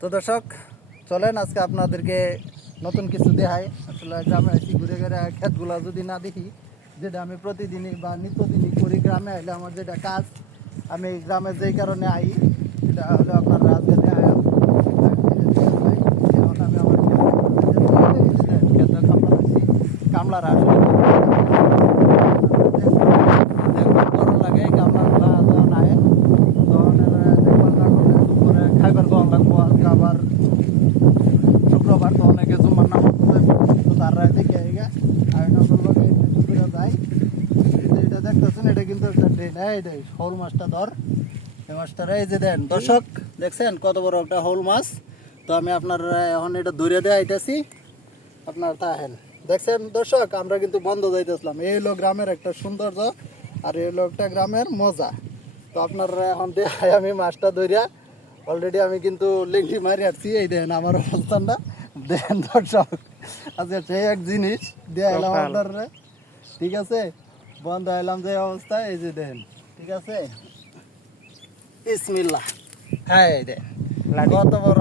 তো দর্শক চলেন আজকে আপনাদেরকে নতুন কিছু দেখাই। আসলে গ্রামে আসি ঘুরে ঘুরে ক্ষেতগুলো যদি না দেখি, যেটা আমি প্রতিদিনই বা নিত্যদিনই করি, গ্রামে আইলে আমার যেটা কাজ, আমি গ্রামে যেই কারণে আই সেটা হলো আপনার রাজে দেখাই। এখন আমি আমার ক্ষেতের কামলার আসলে গরম লাগে, কামলাগুলা যখন আয় তখন করে খাইবার গরম লাগবো। আজকে আবার শুক্রবার, তো অনেকে জুম্মার নামাজ পড়বে, তো তারা দেখে আইগা আর নগর করে যাই। এটা দেখতেছেন, এটা কিন্তু একটা ট্রেন। এটা শোল মাছটা ধর, এই মাছটা এই যে দেন দর্শক, দেখছেন কত বড় একটা শোল মাছ। তো আমি আপনার এখন এটা ধরে দেওয়া আইতেছি, আপনার তাহেন দেখছেন দর্শক। আমরা কিন্তু বন্ধ যাইতেছিলাম। এই হলো গ্রামের একটা সৌন্দর্য, আর এই হলো একটা গ্রামের মজা। তো আপনার এখন দেখাই আমি মাছটা ধরিয়া অলরেডি আমি কিন্তু লেঙ্গি মারি আসছি। এই দেখেন আমার অবস্থানটা দেখেন দর্শক। আচ্ছা সেই এক জিনিস দিয়ে এলাম আপনার, ঠিক আছে, বন্ধ এলাম যে অবস্থায়, এই যে দেখেন, ঠিক আছে, বিসমিল্লাহ। হ্যাঁ এই দেখেন কত বড়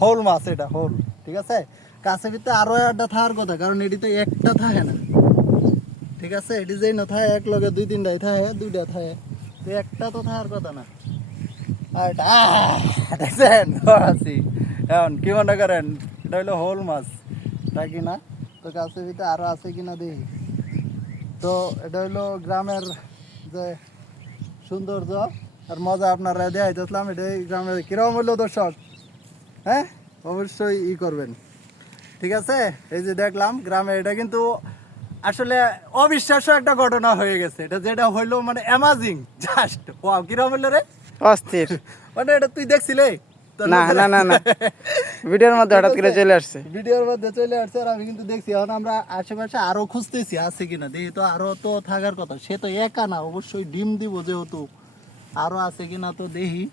হোল মাছ, এটা হোল, ঠিক আছে। কাছে ভিতরে আরো একটা থাকার কথা, কারণ এটিতে একটা থাকে না, ঠিক আছে। এটি যেই না থাকে এক লগে দুই তিনটাই থাকে, দুইটা থাকে, তো একটা তো থাকার কথা না। আর দেখছেন আছি এখন কি মনে করেন, এটা হইলো হোল মাছ, নাকি না? তো কাছে ভিতরে আরো আছে কিনা দেখি। তো এটা হইলো গ্রামের যে সৌন্দর্য আর মজা আপনারা দেখাইতেছিলাম। এটাই গ্রামের কিরকম হইলো দর্শক, হ্যাঁ অবশ্যই করবেন, ঠিক আছে। এই যে দেখলাম গ্রামে, এটা কিন্তু আসলে অবিশ্বাস্য একটা ঘটনা হয়ে গেছে। এটা যেটা হইলো মানে অ্যামাজিং, জাস্ট ওয়াও। কিরকম হইলো রে, অস্থির। মানে এটা তুই দেখছিলে? না না না না, ভিডিওর মধ্যে হঠাৎ করে চলে আসছে। ভিডিওর মধ্যে চলে আসছে, আর আমি কিন্তু দেখছি। এখন আমরা আশেপাশে আরো খুঁজতেছি আছে কিনা, দেখি তো আরো তো থাকার কথা। সে তো একা না, অবশ্যই ডিম দিব যেহেতু, আরো আছে কিনা তো দেখি।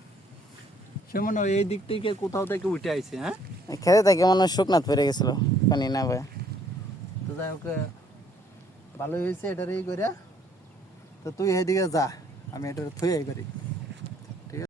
সে মনে হয় এই দিক থেকে কোথাও থেকে উঠে আইছে। হ্যাঁ খেতে থেকে মনে হয় শুকনাথ পড়ে গেছিল, পানি না ভাই। তো যাই হোক, ভালোই হয়েছে এটারই করিয়া। তো তুই এদিকে যা, আমি এটা থুয়ে করি।